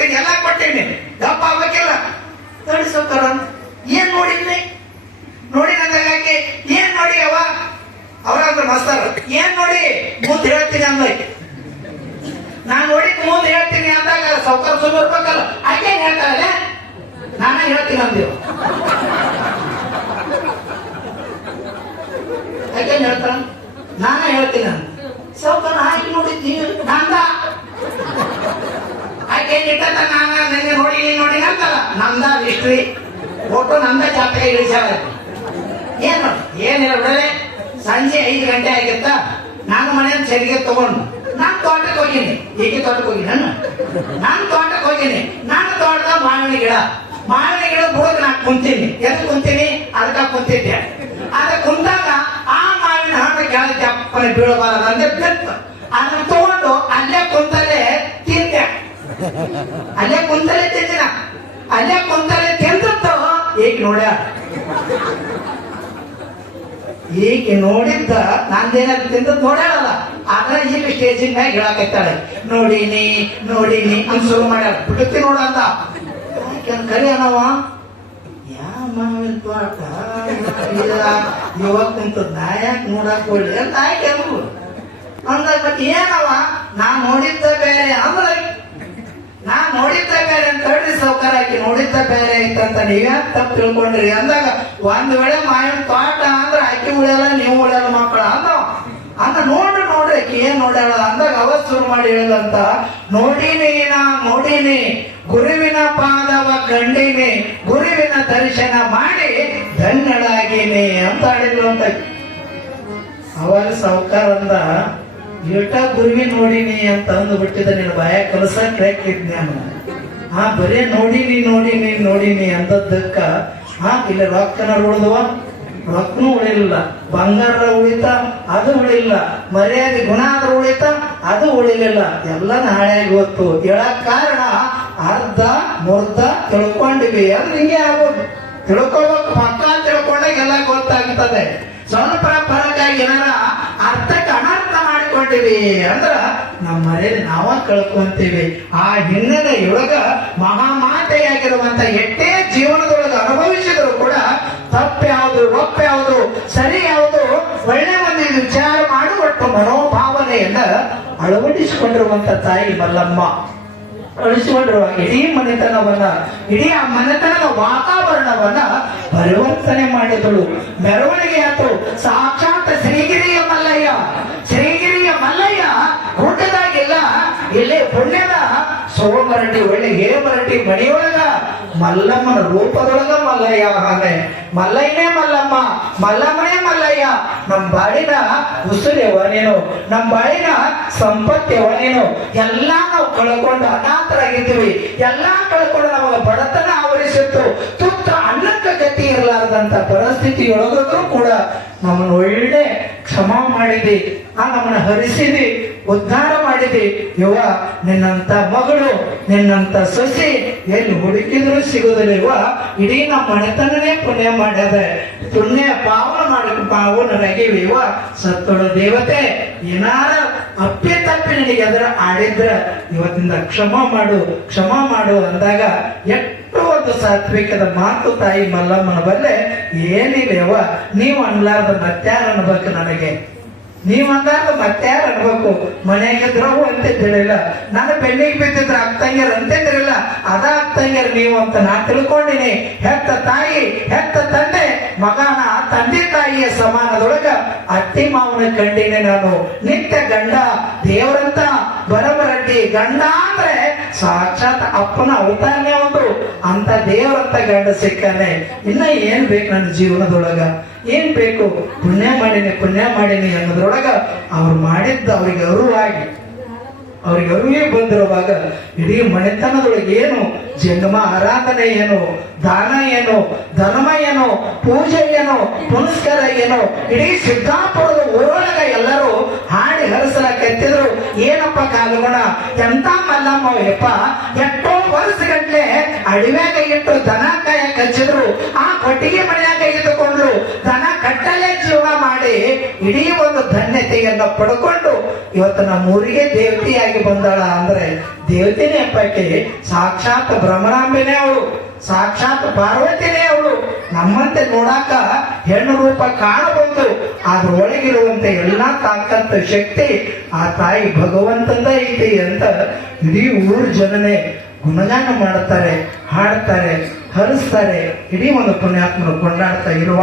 ಕೊಡ್ತೀನಿ ಎಲ್ಲ ಕೊಟ್ಟೇನೆ. ದಪ್ಪ ಆಗ್ಬೇಕಿಲ್ಲ. ಸೌಕರ ಏನ್ ನೋಡಿದ್ನಿ? ನೋಡಿ ನಂದಾಗಿ ಏನ್ ನೋಡಿ ಅವ ಅವ್ರಂದ್ರ ಮಸ್ತಾರ, ಏನ್ ನೋಡಿ? ಮುಂದ್ ಹೇಳ್ತೀನಿ ಅಂದ ನಾನ್ ನೋಡಿ ಮುಂದ್ ಹೇಳ್ತೀನಿ ಅಂದಾಗ ಸೌಕರ್ ಸುಮ್ಮನೆ ಇರ್ಬೇಕಲ್ಲ. ಆಕೆ ಹೇಳ್ತಾರಲ್ಲ ನಾನೇ ಹೇಳ್ತೀನಿ ಅಂದೇವು ಆಕೆ ಹೇಳ್ತಾರ ನಾನೇ ಹೇಳ್ತೀನಿ ಸೌಕರ್ ಹಾಕಿ ನೋಡಿದ್ದೀನಿ ನಂದ ಆಕೆ ಇಟ್ಟದ ನಾನ ನಿನ್ನೆ ನೋಡಿ ನೀನ್ ನೋಡಿ ಅಂತಲ್ಲ ನಂದ ಹಿಸ್ಟ್ರಿ ಫೋಟೋ ನಮ್ದೇ ಜಾತಕ ಇಳಿಸ್ಯಾರ ಏನು ಏನಿಲ್ಲ ಬಿಡಲೆ ಸಂಜೆ ಐದು ಗಂಟೆ ಆಗಿತ್ತ. ನಾನು ಮನೆಯನ್ನು ಸರಿಗೆ ತಗೊಂಡು. ನಾನು ತೋಟಕ್ಕೆ ಹೋಗಿನಿ. ಏಕೆ ತೋಟಕ್ಕೆ ಹೋಗಿ ನಾನು ನಾನು ತೋಟಕ್ಕೆ ಹೋಗಿನಿ. ನಾನು ತೋಟದ ಮಾವಿನ ಗಿಡ. ಮಾವಿನ ಗಿಡ ಬುಡಕ್ ನಾನು ಕುಂತೀನಿ. ಎಲ್ಲಿ ಕುಂತೀನಿ? ಅದಕ್ಕ ಕುಂತಿದ್ದೆ. ಅದ ಕುಂತಾಗ ಆ ಮಾವಿನ ಹಣ್ಣು ಕೆಳಗೆ ಜಪ್ಪನೆ ಬೀಳಬಾರದು ಅಂದ್ರೆ ಬಿತ್ತು. ಅದನ್ನ ತಗೊಂಡು ಅಲ್ಲೇ ಕುಂತಲ್ಲೇ ತಿಂದೆ. ಅಲ್ಲೇ ಕುಂತಲ್ಲೇ ತಿಂದಿನ. ಅಲ್ಲೇ ಈಗ ನೋಡಿದ್ದ ನಂದೇನಾಗುತ್ತೆ ಅಂತ ನೋಡ್ಯಾಳಲ್ಲ ಆದ್ರೆ ಈಗ ಸ್ಟೇಜಿನ ಮ್ಯಾಗ ಹೇಳಕತ್ತಾಳೆ, ನೋಡಿನಿ ನೋಡಿನಿ ಅಂತ ಶುರು ಮಾಡ್ಯಾರ ಬಿಡುತ್ತಿ ನೋಡಲ್ಲ ಅಂತ. ಕರಿ ಅನ್ನವ ಯಾ ಮಾವಿನ ತೋಟ ಇವಾಗ ಕುಂತದ್ ನಾ ಯಾಕೆ ನೋಡಕ್ ಹೋಗ್ಲಿ ಅಂತ ಆಯ್ಕೆ ಅಂದ್ರು ಏನವ? ನಾ ನೋಡಿದ್ದ ಬೇರೆ, ಅಂದ್ರೆ ನಾ ನೋಡಿದ್ದ ಬೇರೆ ಅಂತ ಹೇಳಿ ಸೌಕರ್ಯ ಆಕಿ ಬೇರೆ ಐತಂತ ನೀವ್ಯಾಕ್ ತಪ್ಪು ತಿಳ್ಕೊಂಡ್ರಿ? ಅಂದಾಗ ಒಂದ್ ವೇಳೆ ಮಾಯನ್ ತೋಟ ಅಂದ್ರೆ ಆಯ್ಕೆ ಉಳಿಯಲ್ಲ, ನೀವು ಉಳಿಯಲ್ಲ ಮಕ್ಕಳ ಅಂದವ ಅಂತ ನೋಡ್ರಿ ನೋಡ್ರಿ ಆಕೆ ಏನ್ ನೋಡ್ಯಾಳ ಅಂದಾಗ ಅವತ್ ಶುರು ಮಾಡಿ ಹೇಳಂತ ನೋಡಿನಿ ನಾ, ನೋಡಿನಿ, ಗುರುವಿನ ಪಾದವ ಕಂಡಿನಿ, ಗುರುವಿನ ದರ್ಶನ ಮಾಡಿ ಧನ್ಯಳಾಗಿನಿ ಅಂತ ಹೇಳಿದ್ರು ಅಂತ ಆಕಿ. ಸಾವುಕಾರ ಅಂದ ಏಟ ಗುರುವಿ ನೋಡಿನಿ ಅಂತ ಅಂದು ಬಿಟ್ಟಿದ್ದ ನಿನ್ನ ಬಾಯ ಕಲಸ ಕರೆಕ್ಟ್ ನಾನು. ಹಾ, ಬರೇ ನೋಡಿನಿ ನೋಡಿನಿ ನೋಡಿನಿ ಅಂದದ್ದಕ್ಕ ಹಾ, ಇಲ್ಲ ರೊಕ್ಕನ ಉಳಿದವ? ರೊಕ್ಕನೂ ಉಳಿಲಿಲ್ಲ. ಬಂಗಾರ ಉಳಿತ, ಅದು ಉಳಿಲಿಲ್ಲ. ಮರ್ಯಾದೆ ಗುಣ ಆದ್ರೂ ಉಳಿತ, ಅದು ಉಳಿಲಿಲ್ಲ. ಎಲ್ಲ ನಾಳೆಯಾಗಿ ಗೊತ್ತು ಹೇಳಕ್ ಕಾರಣ, ಅರ್ಧ, ಮುರ್ಧ ತಿಳ್ಕೊಂಡಿವಿ. ಅಂದ್ರೆ ಹಿಂಗೆ ಆಗೋದು ತಿಳ್ಕೊಬೇಕು. ಪಕ್ಕ ತಿಳ್ಕೊಂಡಾಗ ಎಲ್ಲ ಗೊತ್ತಾಗ್ತದೆ. ಸ್ವಲ್ಪ ಪರಕ್ಕಾಗಿ ಏನಾರ ಅರ್ಥಕ್ಕೆ ಮಾಡಿಕೊಂಡಿವಿ ಅಂದ್ರ ನಮ್ಮ ಮನೇಲಿ ನಾವ ಕಳ್ಕೊಂತೀವಿ. ಆ ಹಿನ್ನೆಲೆಯೊಳಗ ಮಹಾಮಾತೆಯಾಗಿರುವಂತ ಎಷ್ಟೇ ಜೀವನದೊಳಗ ಅನುಭವಿಸಿದ್ರು ಕೂಡ ತಪ್ಪು ಯಾವುದು ಒಪ್ಪ ಯಾವುದು ಸರಿ ಯಾವುದು ಒಳ್ಳೆ ಒಂದು ವಿಚಾರ ಮಾಡಿ ಒಟ್ಟು ಮನೋಭಾವನೆಯನ್ನ ಅಳವಡಿಸಿಕೊಂಡಿರುವಂತ ತಾಯಿ ಮಲ್ಲಮ್ಮ. ಅಳಿಸಿಕೊಂಡಿರುವ ಇಡೀ ಮನೆತನವನ್ನ, ಇಡೀ ಆ ಮನೆತನದ ವಾತಾವರಣವನ್ನ ಪರಿವರ್ತನೆ ಮಾಡಿದಳು. ಮೆರವಣಿಗೆ ಆತು ಸಾಕ್ಷಾತ್ ಶ್ರೀಗಿರಿಯ ಮಲ್ಲಯ್ಯ ಶ್ರೀಗಿರಿಯ ಮಲ್ಲಯ್ಯ ಗುಡ್ಡದಾಗಿಲ್ಲ ಇಲ್ಲಿ ಪುಣ್ಯದ ಸೋಮರಟಿ ಒಳ್ಳೆ ಹೇಮರಟ್ಟಿ ಮನೆಯೊಳಗ. ಮಲ್ಲಮ್ಮನ ರೂಪದೊಳಗ ಮಲ್ಲಯ್ಯ ಹಾಗೆ. ಮಲ್ಲಯ್ಯನೇ ಮಲ್ಲಮ್ಮ, ಮಲ್ಲಮ್ಮನೇ ಮಲ್ಲಯ್ಯ. ನಮ್ ಬಾಳಿನ ಉಸುರೆವ ನೀನು, ನಮ್ ಬಾಳಿನ ಸಂಪತ್ತೆವ ನೀನು. ಎಲ್ಲಾ ನಾವು ಕಳ್ಕೊಂಡು ಅನಾಥರಾಗಿದ್ದೀವಿ. ಎಲ್ಲಾ ಕಳ್ಕೊಂಡು ನಮಗ ಬಡತನ ಆವರಿಸಿತ್ತು. ತುತ್ತ ಅನ್ನಕ್ಕೆ ಗತಿ ಇರಲಾರದಂತ ಪರಿಸ್ಥಿತಿಯೊಳಗೂ ಕೂಡ ನಮ್ಮನ್ನು ಒಳ್ಳೆ ಕ್ಷಮ ಮಾಡಿದಿ, ಆ ನಮ್ಮನ್ನ ಹರಿಸಿದಿ. ಉದ್ಧಾರ ಮಾಡಿದೆ. ಯುವ ನಿನ್ನಂತ ಮಗಳು, ನಿನ್ನಂತ ಸೊಸಿ ಎಲ್ಲಿ ಹುಡುಕಿದ್ರು ಸಿಗುದಿಲ್ಲ ಯುವ ಇಡೀ ನಮ್ಮ ಮನೆತನನೇ ಪುಣ್ಯ ಮಾಡ್ಯದ. ಪುಣ್ಯ ಪಾವನ ಪಾವನರಾಗಿವಿ ಯುವ ಸತ್ತೊಳ ದೇವತೆ, ಏನಾರ ಅಪ್ಪಿ ತಪ್ಪಿ ನಿನಗೆ ಅದರ ಆಡಿದ್ರ, ಇವತ್ತಿಂದ ಕ್ಷಮ ಮಾಡು ಕ್ಷಮ ಮಾಡು ಅಂದಾಗ ಎಷ್ಟು ಒಂದು ಸಾತ್ವಿಕದ ಮಾತು ತಾಯಿ ಮಲ್ಲಮ್ಮನ ಬಲ್ಲೆ ಯುವ ನೀವು ಅನ್ಲಾರ್ದ ಮತ್ಯಾರ ಅನ್ಬೇಕು ನನಗೆ. ನೀವ್ ಅಂದಾಗ ಅಡ್ಬೇಕು ಅನ್ಬೇಕು? ಅಂತ ಹೇಳಿಲ್ಲ. ನನ್ನ ಬೆನ್ನಿಗೆ ತಂಗಿಯರು ಅಂತ ತಿಳಿಲ್ಲ ಅದ ಅಕ್ಕಂಗ್ಯರ್ ನೀವು ಅಂತ ನಾ ತಿಳ್ಕೊಂಡಿನಿ. ಹೆತ್ತ ತಾಯಿ, ಹೆತ್ತ ತಂದೆ, ಮಗನ ತಂದೆ ತಾಯಿಯ ಸಮಾನದೊಳಗ ಅತ್ತಿ ಮಾವನ ಕಂಡಿನಿ ನಾನು ನಿತ್ಯ ಗಂಡ, ದೇವರಂತ ಬರಬರಡ್ಡಿ. ಗಂಡ ಅಂದ್ರೆ ಸಾಕ್ಷಾತ್ ಅಪ್ಪನ ಅವತಾರನೇ ಒಂದು. ಅಂತ ದೇವರಂತ ಗಂಡ ಸಿಕ್ಕಾನೆ. ಇನ್ನ ಏನ್ ಬೇಕು ನನ್ನ ಜೀವನದೊಳಗ? ಏನ್ ಬೇಕು? ಪುಣ್ಯ ಮಾಡಿನಿ ಪುಣ್ಯ ಮಾಡಿನಿ ಅನ್ನೋದ್ರೊಳಗ ಅವ್ರು ಮಾಡಿದ್ದ ಅವ್ರಿಗೆ ಅರುವಾಗಿ. ಅವ್ರಿಗೆ ಅರಿವೇ ಬಂದಿರುವಾಗ ಇಡೀ ಮನೆತನದೊಳಗೆ ಏನು ಜನ್ಮ ಆರಾಧನೆ ಏನು, ದಾನ ಏನು, ಧರ್ಮ ಏನು, ಪೂಜೆ ಏನು, ಪುನಸ್ಕಾರ ಏನು, ಇಡೀ ಸಿದ್ದಾಪುರದ ಊರೊಳಗ ಎಲ್ಲರೂ ಹಾಡಿ ಹರಿಸಲಾಕೆತ್ತಿದ್ರು ಏನಪ್ಪ ಕಾಲುಗಣ? ಎಂತ ಮಲ್ಲಮ್ಮ ಯಪ್ಪ, ಎಷ್ಟೋ ವರ್ಷಗಟ್ಲೆ ಅಡಿಮ್ಯಾಗ ಇಟ್ಟು ದನ ಕಾಯ ಕಚ್ಚಿದ್ರು. ಆ ಕೊಟ್ಟಿಗೆ ಮನೆಯಾಗ ಇದ್ದುಕೊಂಡ್ರು ದನ ಕಟ್ಟಲೆ ಜೀವನ ಮಾಡಿ ಇಡೀ ಒಂದು ಧನ್ಯತೆಯನ್ನ ಪಡ್ಕೊಂಡು ಇವತ್ತು ನಮ್ಮ ಊರಿಗೆ ದೇವತೆಯಾಗಿ ಬಂದಾಳ ಅಂದ್ರೆ ದೇವತೆನೇ ಅಪ್ಪಕ್ಕೆ ಸಾಕ್ಷಾತ್ ಭ್ರಮರಾಂಬೆನೇ ಅವಳು, ಸಾಕ್ಷಾತ್ ಪಾರ್ವತಿನೇ ಅವಳು. ನಮ್ಮಂತೆ ನೋಡಾಕ ಹೆಣ್ಣು ರೂಪ ಕಾಣಬಹುದು ಅದ್ರೊಳಗಿರುವಂತ ಎಲ್ಲಾ ತಾಕಂತ ಶಕ್ತಿ ಆ ತಾಯಿ ಭಗವಂತಂದ ಐತಿ ಅಂತ ಇಡೀ ಊರು ಜನನೇ ಗುಣಗಾನ ಮಾಡುತ್ತಾರೆ ಹಾಡ್ತಾರೆ, ಹರಿಸ್ತಾರೆ, ಇಡೀ ಒಂದು ಪುಣ್ಯಾತ್ಮರು ಕೊಂಡಾಡ್ತಾ ಇರುವ